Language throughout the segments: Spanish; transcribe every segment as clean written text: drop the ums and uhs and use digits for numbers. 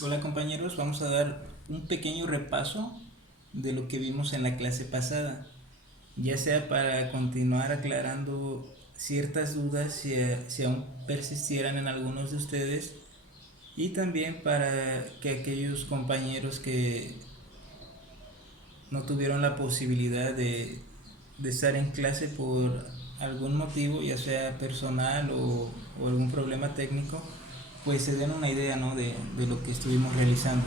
Hola compañeros, vamos a dar un pequeño repaso de lo que vimos en la clase pasada, ya sea para continuar aclarando ciertas dudas si aún persistieran en algunos de ustedes y también para que aquellos compañeros que no tuvieron la posibilidad de estar en clase por algún motivo, ya sea personal o algún problema técnico, pues se den una idea, ¿no?, de lo que estuvimos realizando.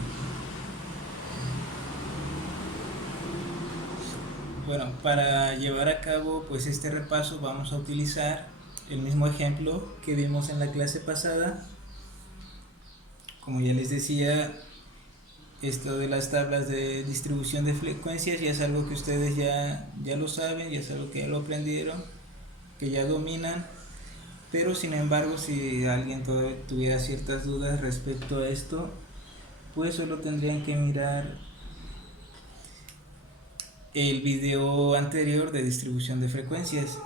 Bueno, para llevar a cabo pues este repaso vamos a utilizar el mismo ejemplo que vimos en la clase pasada. Como ya les decía, esto de las tablas de distribución de frecuencias ya es algo que ustedes ya lo saben, ya es algo que ya lo aprendieron, que ya dominan, pero sin embargo si alguien todavía tuviera ciertas dudas respecto a esto, pues solo tendrían que mirar el video anterior de distribución de frecuencias.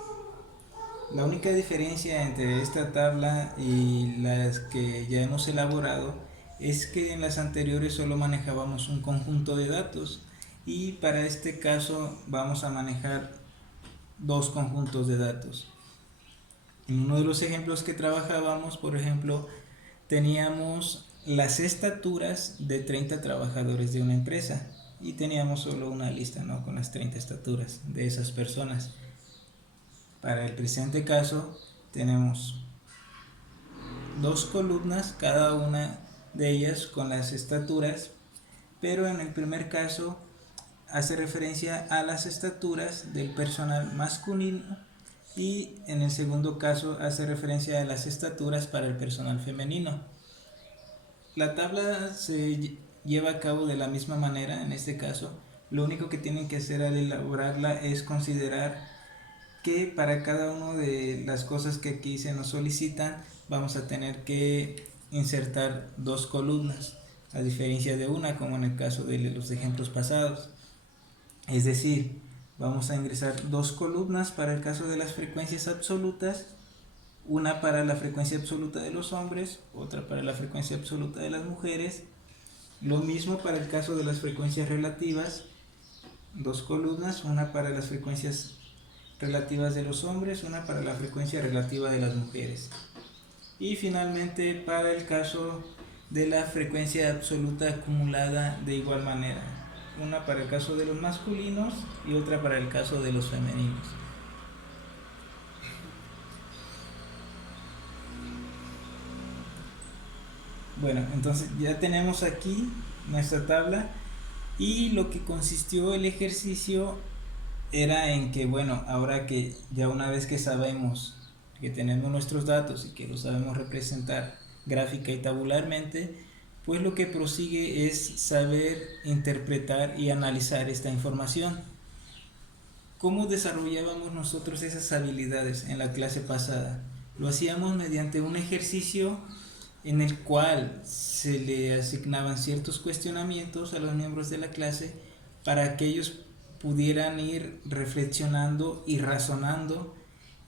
La única diferencia entre esta tabla y las que ya hemos elaborado es que en las anteriores solo manejábamos un conjunto de datos y para este caso vamos a manejar dos conjuntos de datos. En uno de los ejemplos que trabajábamos, por ejemplo, teníamos las estaturas de 30 trabajadores de una empresa y teníamos solo una lista, ¿no?, con las 30 estaturas de esas personas. Para el presente caso tenemos dos columnas, cada una de ellas con las estaturas, pero en el primer caso hace referencia a las estaturas del personal masculino y en el segundo caso hace referencia a las estaturas para el personal femenino. La tabla se lleva a cabo de la misma manera en este caso. Lo único que tienen que hacer al elaborarla es considerar que para cada una de las cosas que aquí se nos solicitan vamos a tener que insertar dos columnas, a diferencia de una como en el caso de los ejemplos pasados. Es decir, vamos a ingresar dos columnas para el caso de las frecuencias absolutas, una para la frecuencia absoluta de los hombres, otra para la frecuencia absoluta de las mujeres. Lo mismo para el caso de las frecuencias relativas, dos columnas, una para las frecuencias relativas de los hombres, una para la frecuencia relativa de las mujeres. Y finalmente para el caso de la frecuencia absoluta acumulada de igual manera, una para el caso de los masculinos y otra para el caso de los femeninos. Bueno, entonces ya tenemos aquí nuestra tabla y lo que consistió el ejercicio era en que, bueno, ahora que ya una vez que sabemos que tenemos nuestros datos y que los sabemos representar gráfica y tabularmente, pues lo que prosigue es saber interpretar y analizar esta información. ¿Cómo desarrollábamos nosotros esas habilidades en la clase pasada? Lo hacíamos mediante un ejercicio en el cual se le asignaban ciertos cuestionamientos a los miembros de la clase para que ellos pudieran ir reflexionando y razonando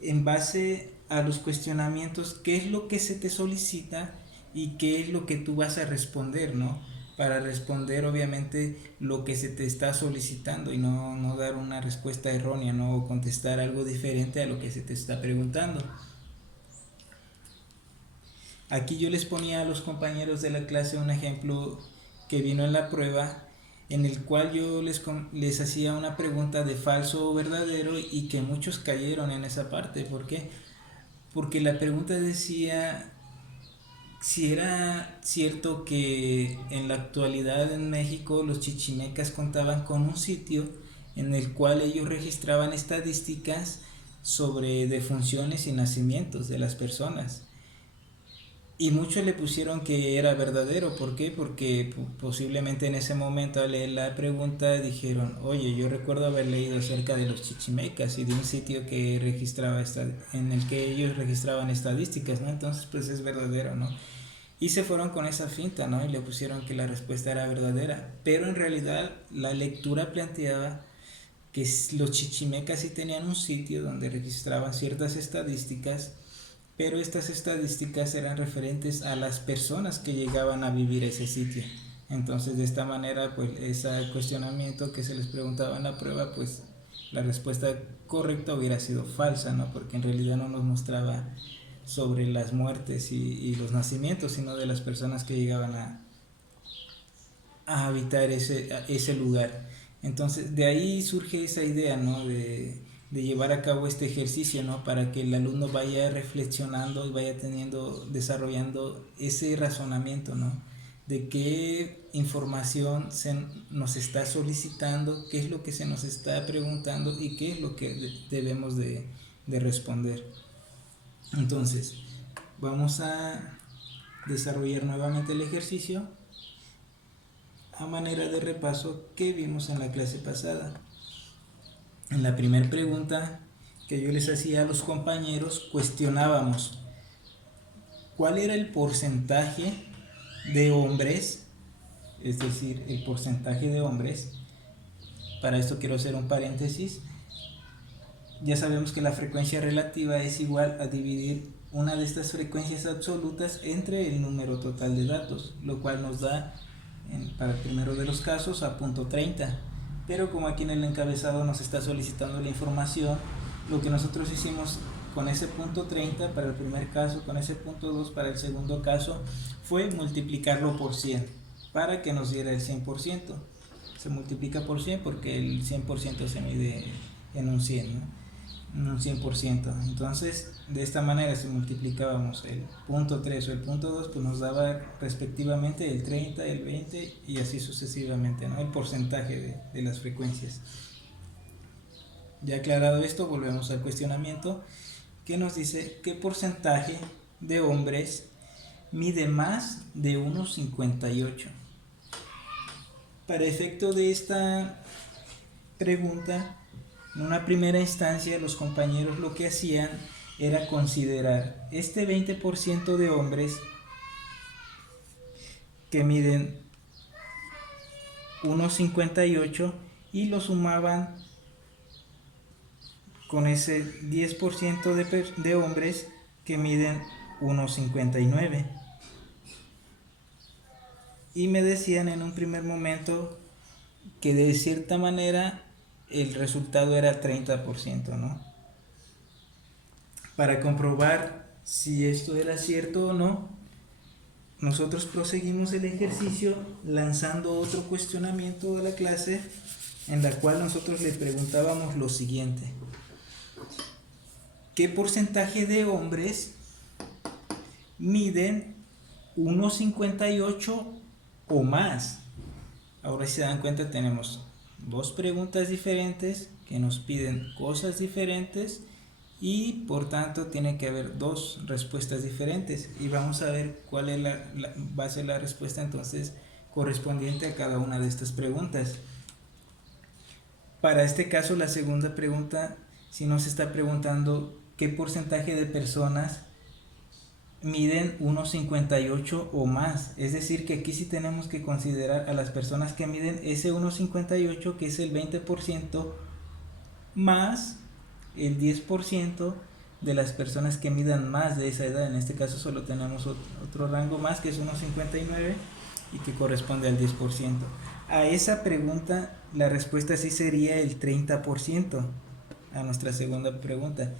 en base a los cuestionamientos, qué es lo que se te solicita y qué es lo que tú vas a responder, ¿no? Para responder obviamente lo que se te está solicitando y no dar una respuesta errónea, ¿no?, o contestar algo diferente a lo que se te está preguntando. Aquí yo les ponía a los compañeros de la clase un ejemplo que vino en la prueba, en el cual yo les hacía una pregunta de falso o verdadero y que muchos cayeron en esa parte. ¿Por qué? Porque la pregunta decía si era cierto que en la actualidad en México los chichimecas contaban con un sitio en el cual ellos registraban estadísticas sobre defunciones y nacimientos de las personas. Y muchos le pusieron que era verdadero. ¿Por qué? Porque posiblemente en ese momento al leer la pregunta dijeron, oye, yo recuerdo haber leído acerca de los chichimecas y de un sitio que registraba en el que ellos registraban estadísticas, ¿no? Entonces pues es verdadero, ¿no? Y se fueron con esa finta, ¿no? Y le pusieron que la respuesta era verdadera. Pero en realidad la lectura planteaba que los chichimecas sí tenían un sitio donde registraban ciertas estadísticas, pero estas estadísticas eran referentes a las personas que llegaban a vivir ese sitio. Entonces, de esta manera, pues ese cuestionamiento que se les preguntaba en la prueba, pues la respuesta correcta hubiera sido falsa, ¿no? Porque en realidad no nos mostraba sobre las muertes y los nacimientos, sino de las personas que llegaban a habitar ese lugar. Entonces, de ahí surge esa idea, ¿no? De llevar a cabo este ejercicio, ¿no? Para que el alumno vaya reflexionando y vaya desarrollando ese razonamiento, ¿no? De qué información nos está solicitando, qué es lo que se nos está preguntando y qué es lo que debemos de responder. Entonces, vamos a desarrollar nuevamente el ejercicio a manera de repaso que vimos en la clase pasada. En la primera pregunta que yo les hacía a los compañeros, cuestionábamos cuál era el porcentaje de hombres, es decir, el porcentaje de hombres. Para esto quiero hacer un paréntesis. Ya sabemos que la frecuencia relativa es igual a dividir una de estas frecuencias absolutas entre el número total de datos, lo cual nos da, para el primero de los casos, a .30. Pero como aquí en el encabezado nos está solicitando la información, lo que nosotros hicimos con ese .30 para el primer caso, con ese .2 para el segundo caso, fue multiplicarlo por 100 para que nos diera el 100%. Se multiplica por 100 porque el 100% se mide en un 100, ¿no? En un 100%. Entonces, de esta manera, si multiplicábamos el .3 o el .2, pues nos daba respectivamente el 30, el 20 y así sucesivamente, ¿no? El porcentaje de las frecuencias. Ya aclarado esto, volvemos al cuestionamiento que nos dice qué porcentaje de hombres mide más de 1,58. Para efecto de esta pregunta, en una primera instancia los compañeros lo que hacían era considerar este 20% de hombres que miden 1,58 y lo sumaban con ese 10% de hombres que miden 1,59. Y me decían en un primer momento que de cierta manera el resultado era 30%, ¿no? Para comprobar si esto era cierto o no, nosotros proseguimos el ejercicio lanzando otro cuestionamiento de la clase en la cual nosotros le preguntábamos lo siguiente: ¿qué porcentaje de hombres miden 1,58 o más? Ahora, si se dan cuenta, tenemos dos preguntas diferentes que nos piden cosas diferentes y por tanto tiene que haber dos respuestas diferentes, y vamos a ver cuál es va a ser la respuesta entonces correspondiente a cada una de estas preguntas. Para este caso, la segunda pregunta sí nos está preguntando qué porcentaje de personas miden 1,58 o más. Es decir, que aquí sí tenemos que considerar a las personas que miden ese 1,58, que es el 20%, más el 10% de las personas que midan más de esa edad. En este caso solo tenemos otro rango más, que es 1,59 y que corresponde al 10%. A esa pregunta la respuesta sí sería el 30%. A nuestra segunda pregunta: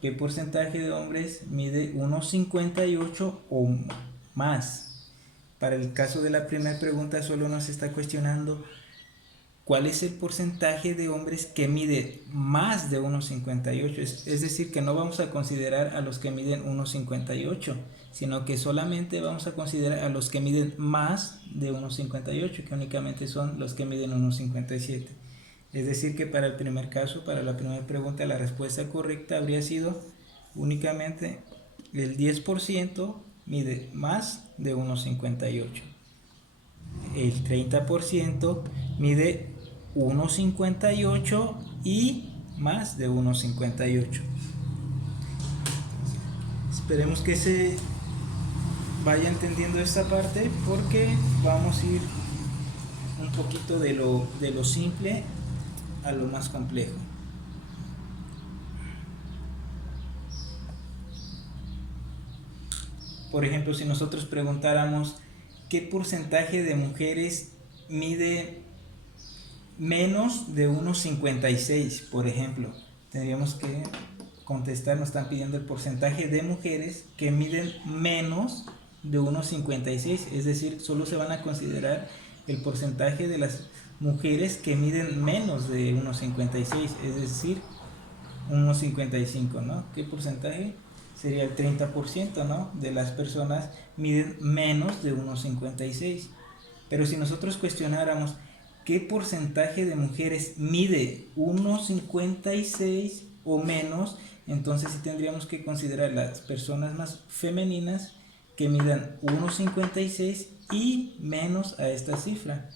¿qué porcentaje de hombres mide 1,58 o más? Para el caso de la primera pregunta solo nos está cuestionando cuál es el porcentaje de hombres que mide más de 1,58. Es decir, que no vamos a considerar a los que miden 1,58, sino que solamente vamos a considerar a los que miden más de 1,58, que únicamente son los que miden 1,57. Es decir, que para el primer caso, para la primera pregunta, la respuesta correcta habría sido únicamente el 10% mide más de 1,58. El 30% mide 1,58 y más de 1,58. Esperemos que se vaya entendiendo esta parte, porque vamos a ir un poquito de lo simple a lo más complejo. Por ejemplo, si nosotros preguntáramos qué porcentaje de mujeres mide menos de 1,56, por ejemplo, tendríamos que contestar, nos están pidiendo el porcentaje de mujeres que miden menos de 1,56, es decir, solo se van a considerar el porcentaje de las mujeres que miden menos de 1,56, es decir, 1,55, ¿no? ¿Qué porcentaje? Sería el 30%, ¿no? De las personas miden menos de 1,56. Pero si nosotros cuestionáramos qué porcentaje de mujeres mide 1,56 o menos, entonces sí tendríamos que considerar las personas más femeninas que midan 1,56 y menos a esta cifra.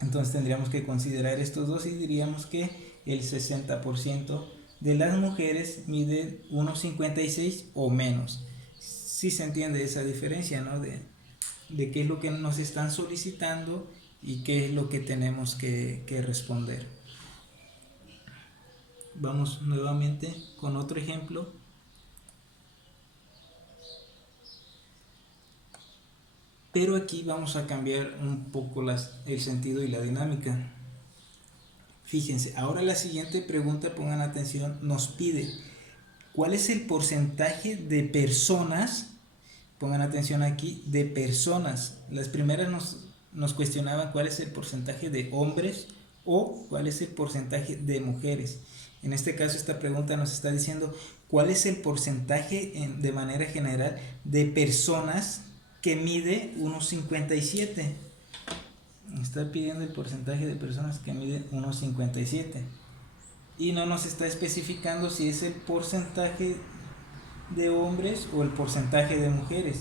Entonces tendríamos que considerar estos dos y diríamos que el 60% de las mujeres miden 1,56 o menos. Sí se entiende esa diferencia, ¿no? De qué es lo que nos están solicitando y qué es lo que tenemos que responder. Vamos nuevamente con otro ejemplo. Pero aquí vamos a cambiar un poco el sentido y la dinámica. Fíjense, ahora la siguiente pregunta, pongan atención, nos pide ¿cuál es el porcentaje de personas? Pongan atención aquí, de personas. Las primeras nos cuestionaban cuál es el porcentaje de hombres o cuál es el porcentaje de mujeres. En este caso, esta pregunta nos está diciendo cuál es el porcentaje de manera general de personas que mide 1,57. Está pidiendo el porcentaje de personas que mide 1,57 y no nos está especificando si es el porcentaje de hombres o el porcentaje de mujeres,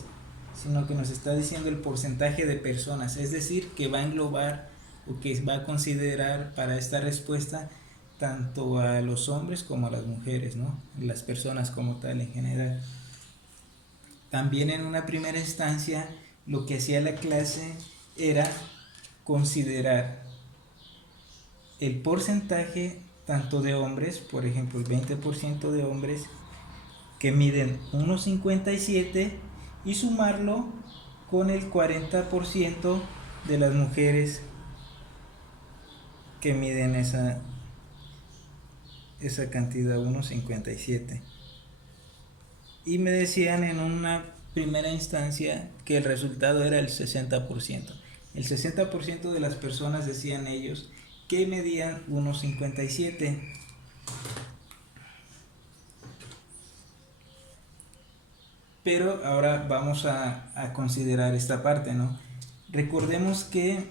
sino que nos está diciendo el porcentaje de personas, es decir, que va a englobar o que va a considerar para esta respuesta tanto a los hombres como a las mujeres, ¿no? Las personas como tal en general. También en una primera instancia lo que hacía la clase era considerar el porcentaje tanto de hombres, por ejemplo el 20% de hombres que miden 1,57 y sumarlo con el 40% de las mujeres que miden esa cantidad, 1,57. Y me decían en una primera instancia que el resultado era el 60%. El 60% de las personas, decían ellos, que medían 1,57. Pero ahora vamos a considerar esta parte, ¿no? Recordemos que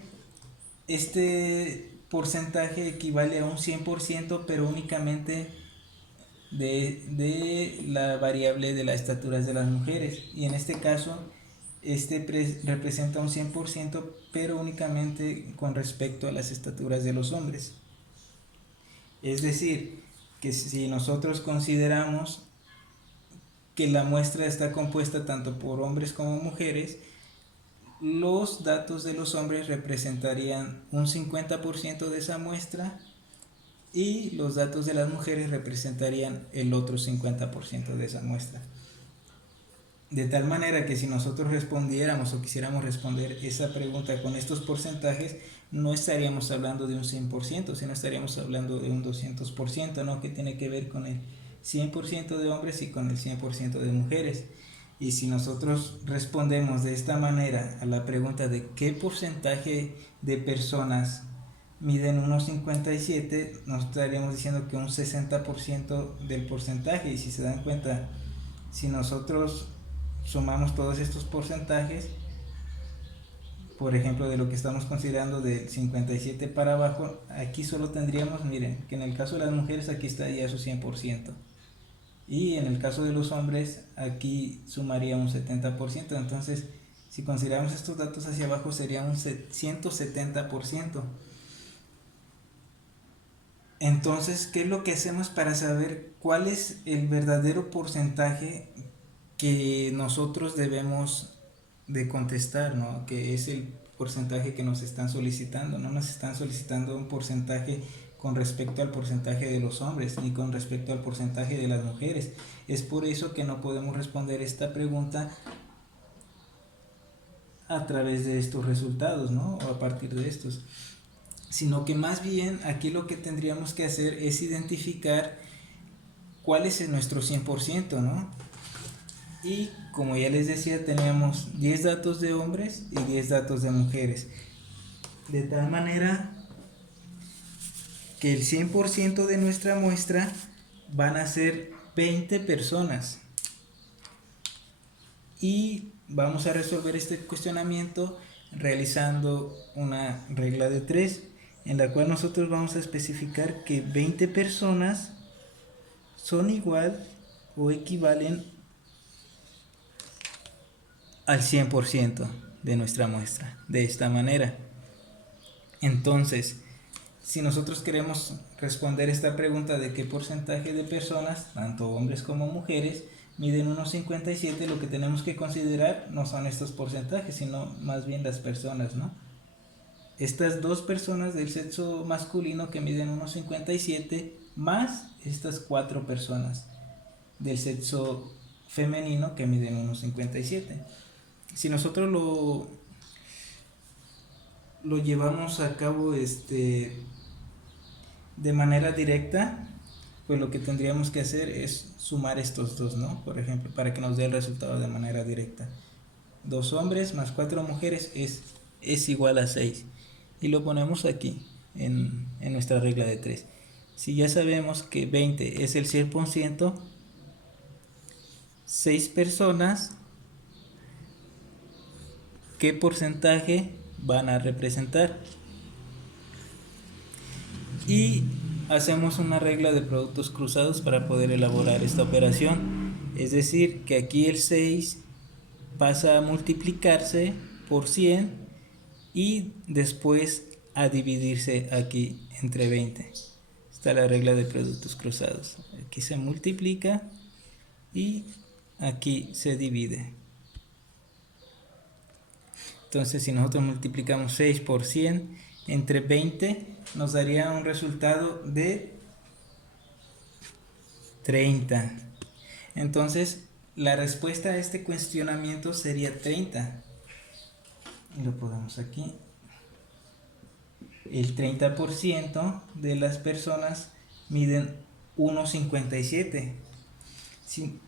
este porcentaje equivale a un 100%, pero únicamente de la variable de las estaturas de las mujeres. Y en este caso, representa un 100%, pero únicamente con respecto a las estaturas de los hombres. Es decir, que si nosotros consideramos que la muestra está compuesta tanto por hombres como mujeres, los datos de los hombres representarían un 50% de esa muestra y los datos de las mujeres representarían el otro 50% de esa muestra. De tal manera que si nosotros respondiéramos o quisiéramos responder esa pregunta con estos porcentajes, no estaríamos hablando de un 100%, sino estaríamos hablando de un 200%, ¿no? Que tiene que ver con el 100% de hombres y con el 100% de mujeres. Y si nosotros respondemos de esta manera a la pregunta de qué porcentaje de personas miden 1,57, nos estaríamos diciendo que un 60% del porcentaje. Y si se dan cuenta, si nosotros sumamos todos estos porcentajes, por ejemplo de lo que estamos considerando del 57 para abajo, aquí solo tendríamos, miren, que en el caso de las mujeres aquí está ya su 100%. Y en el caso de los hombres, aquí sumaría un 70%. Entonces, si consideramos estos datos hacia abajo, sería un 170%. Entonces, ¿qué es lo que hacemos para saber cuál es el verdadero porcentaje que nosotros debemos de contestar, ¿no? Que es el porcentaje que nos están solicitando. No nos están solicitando un porcentaje con respecto al porcentaje de los hombres ni con respecto al porcentaje de las mujeres. Es por eso que no podemos responder esta pregunta a través de estos resultados, ¿no? O a partir de estos. Sino que más bien aquí lo que tendríamos que hacer es identificar cuál es nuestro 100%, ¿no? Y como ya les decía, teníamos 10 datos de hombres y 10 datos de mujeres. De tal manera que el 100% de nuestra muestra van a ser 20 personas. Y vamos a resolver este cuestionamiento realizando una regla de 3, en la cual nosotros vamos a especificar que 20 personas son igual o equivalen al 100% de nuestra muestra, de esta manera. Entonces, si nosotros queremos responder esta pregunta de qué porcentaje de personas, tanto hombres como mujeres, miden 1,57, lo que tenemos que considerar no son estos porcentajes, sino más bien las personas, ¿no? Estas dos personas del sexo masculino que miden 1,57 más estas 4 personas del sexo femenino que miden 1,57. Si nosotros lo llevamos a cabo de manera directa, pues lo que tendríamos que hacer es sumar estos dos, ¿no? Por ejemplo, para que nos dé el resultado de manera directa. 2 hombres más 4 mujeres es igual a 6. Y lo ponemos aquí, en nuestra regla de 3. Si ya sabemos que 20 es el 100%, 6 personas, ¿qué porcentaje van a representar? Y hacemos una regla de productos cruzados para poder elaborar esta operación. Es decir, que aquí el 6 pasa a multiplicarse por 100 y después a dividirse aquí entre 20. Está la regla de productos cruzados. Aquí se multiplica y aquí se divide. Entonces, si nosotros multiplicamos 6 por 100 entre 20, nos daría un resultado de 30. Entonces, la respuesta a este cuestionamiento sería 30. Y lo ponemos aquí. El 30% de las personas miden 1,57. Si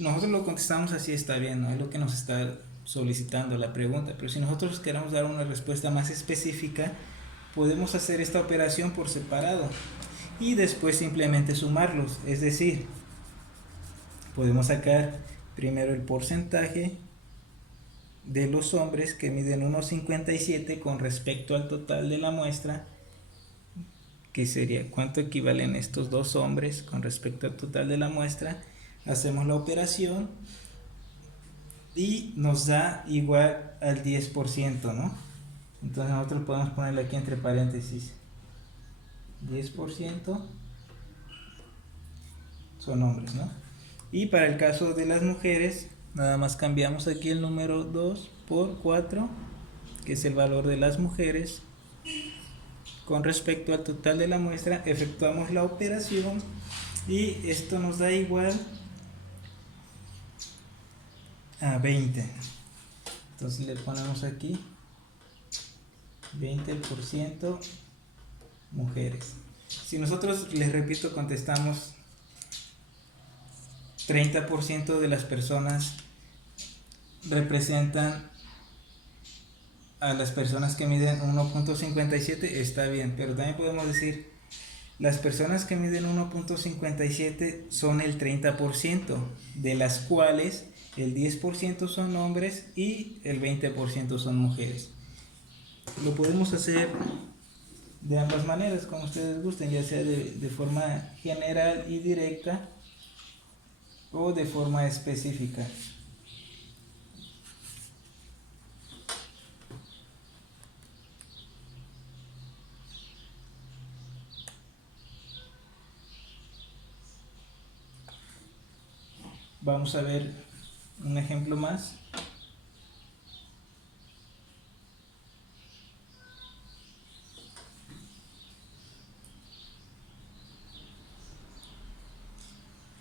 nosotros lo contestamos así, está bien, ¿no? Es lo que nos está solicitando la pregunta. Pero si nosotros queremos dar una respuesta más específica, podemos hacer esta operación por separado y después simplemente sumarlos. Es decir, podemos sacar primero el porcentaje de los hombres que miden 1,57 con respecto al total de la muestra, que sería cuánto equivalen estos dos hombres con respecto al total de la muestra. Hacemos la operación y nos da igual al 10%, ¿no? Entonces nosotros podemos ponerle aquí entre paréntesis 10% son hombres, ¿no? Y para el caso de las mujeres, nada más cambiamos aquí el número 2 por 4, que es el valor de las mujeres. Con respecto al total de la muestra, efectuamos la operación y esto nos da igual a 20. Entonces le ponemos aquí 20% mujeres. Si nosotros, les repito, contestamos 30% de las personas representan a las personas que miden 1,57, está bien, pero también podemos decir las personas que miden 1,57 son el 30%, de las cuales el 10% son hombres y el 20% son mujeres. Lo podemos hacer de ambas maneras, como ustedes gusten, ya sea de forma general y directa o de forma específica. Vamos a ver un ejemplo más.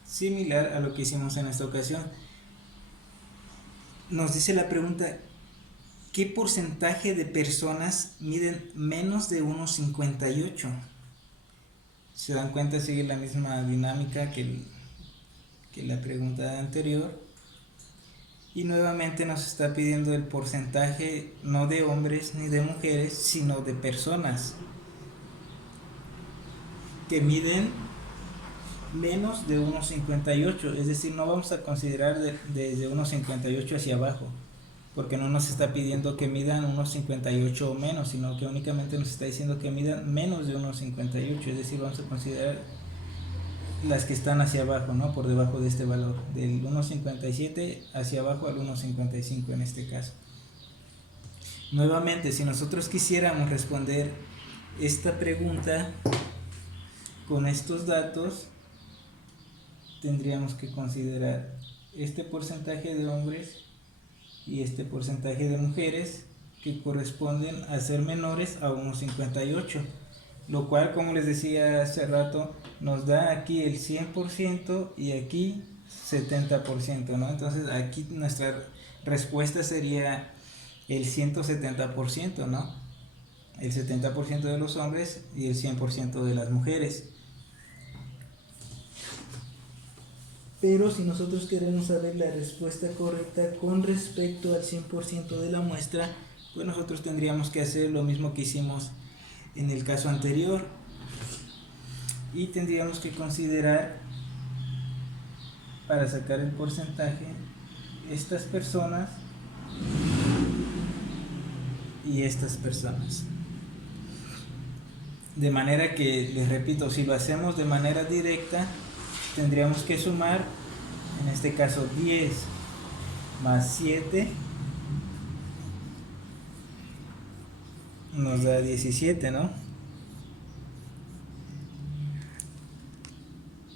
Similar a lo que hicimos en esta ocasión. Nos dice la pregunta: ¿qué porcentaje de personas miden menos de 1,58? Se dan cuenta, sigue la misma dinámica que la pregunta anterior. Y nuevamente nos está pidiendo el porcentaje no de hombres ni de mujeres, sino de personas que miden menos de 1,58. Es decir, no vamos a considerar desde 1,58 hacia abajo, porque no nos está pidiendo que midan 1,58 o menos, sino que únicamente nos está diciendo que midan menos de 1,58. Es decir, vamos a considerar las que están hacia abajo, ¿no? Por debajo de este valor, del 1,57 hacia abajo al 1,55 en este caso. Nuevamente, si nosotros quisiéramos responder esta pregunta con estos datos, tendríamos que considerar este porcentaje de hombres y este porcentaje de mujeres que corresponden a ser menores a 1,58, lo cual, como les decía hace rato, nos da aquí el 100% y aquí 70%, ¿no? Entonces aquí nuestra respuesta sería el 170%, ¿no? El 70% de los hombres y el 100% de las mujeres. Pero si nosotros queremos saber la respuesta correcta con respecto al 100% de la muestra, pues nosotros tendríamos que hacer lo mismo que hicimos en el caso anterior y tendríamos que considerar, para sacar el porcentaje, estas personas y estas personas. De manera que, les repito, si lo hacemos de manera directa, tendríamos que sumar, en este caso 10 más 7 nos da 17, ¿no?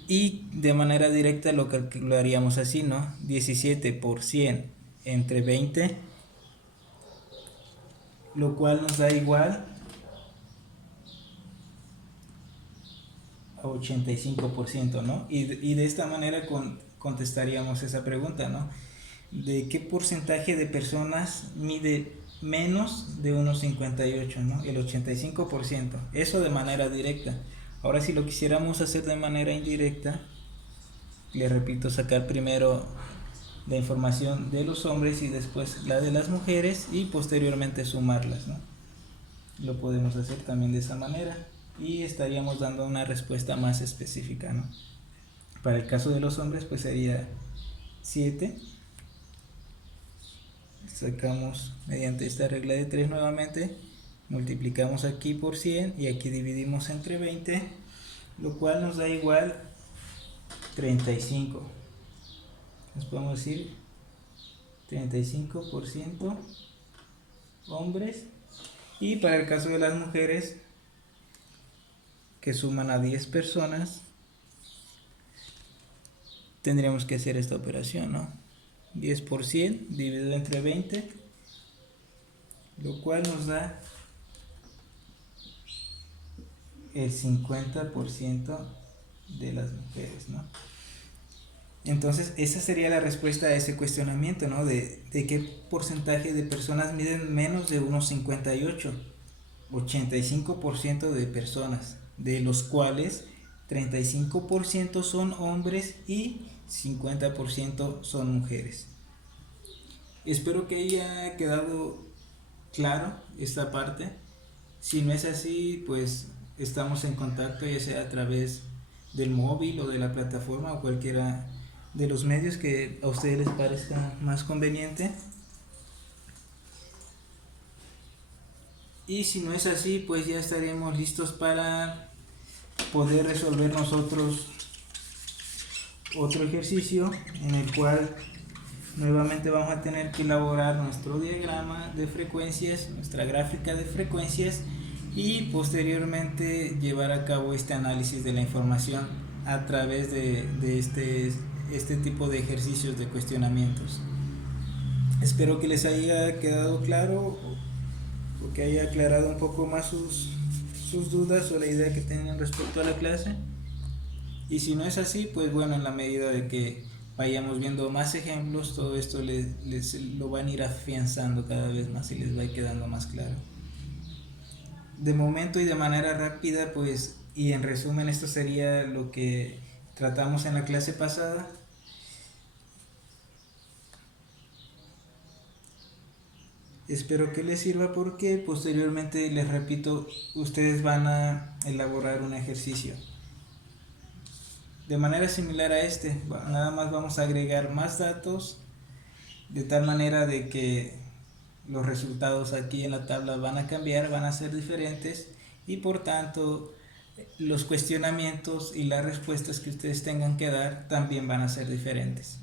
Y de manera directa lo calcularíamos así, ¿no? 17 por 100 entre 20, lo cual nos da igual a 85%, ¿no? Y de esta manera contestaríamos esa pregunta, ¿no? ¿De qué porcentaje de personas mide menos de 1,58, ¿no? El 85%. Eso de manera directa. Ahora, si lo quisiéramos hacer de manera indirecta, le repito, sacar primero la información de los hombres y después la de las mujeres y posteriormente sumarlas, ¿no? Lo podemos hacer también de esa manera y estaríamos dando una respuesta más específica, ¿no? Para el caso de los hombres, pues sería 7. Sacamos mediante esta regla de 3 nuevamente, multiplicamos aquí por 100 y aquí dividimos entre 20, lo cual nos da igual 35. Nos podemos decir 35% hombres. Y para el caso de las mujeres, que suman a 10 personas, tendríamos que hacer esta operación, ¿no? 10 por 100 dividido entre 20, lo cual nos da el 50% de las mujeres, ¿no? Entonces esa sería la respuesta a ese cuestionamiento, ¿no? De qué porcentaje de personas miden menos de 1,58. 85% de personas, de los cuales 35% son hombres y 50% son mujeres. Espero que haya quedado claro esta parte. Si no es así, pues estamos en contacto, ya sea a través del móvil o de la plataforma o cualquiera de los medios que a ustedes les parezca más conveniente. Y si no es así, pues ya estaremos listos para poder resolver nosotros otro ejercicio en el cual nuevamente vamos a tener que elaborar nuestro diagrama de frecuencias, nuestra gráfica de frecuencias y posteriormente llevar a cabo este análisis de la información a través de este tipo de ejercicios de cuestionamientos. Espero que les haya quedado claro o que haya aclarado un poco más sus dudas o la idea que tengan respecto a la clase. Y si no es así, pues bueno, en la medida de que vayamos viendo más ejemplos, todo esto les lo van a ir afianzando cada vez más y les va a ir quedando más claro. De momento y de manera rápida, pues, y en resumen, esto sería lo que tratamos en la clase pasada. Espero que les sirva porque posteriormente, les repito, ustedes van a elaborar un ejercicio de manera similar a este. Nada más vamos a agregar más datos de tal manera de que los resultados aquí en la tabla van a cambiar, van a ser diferentes y por tanto los cuestionamientos y las respuestas que ustedes tengan que dar también van a ser diferentes.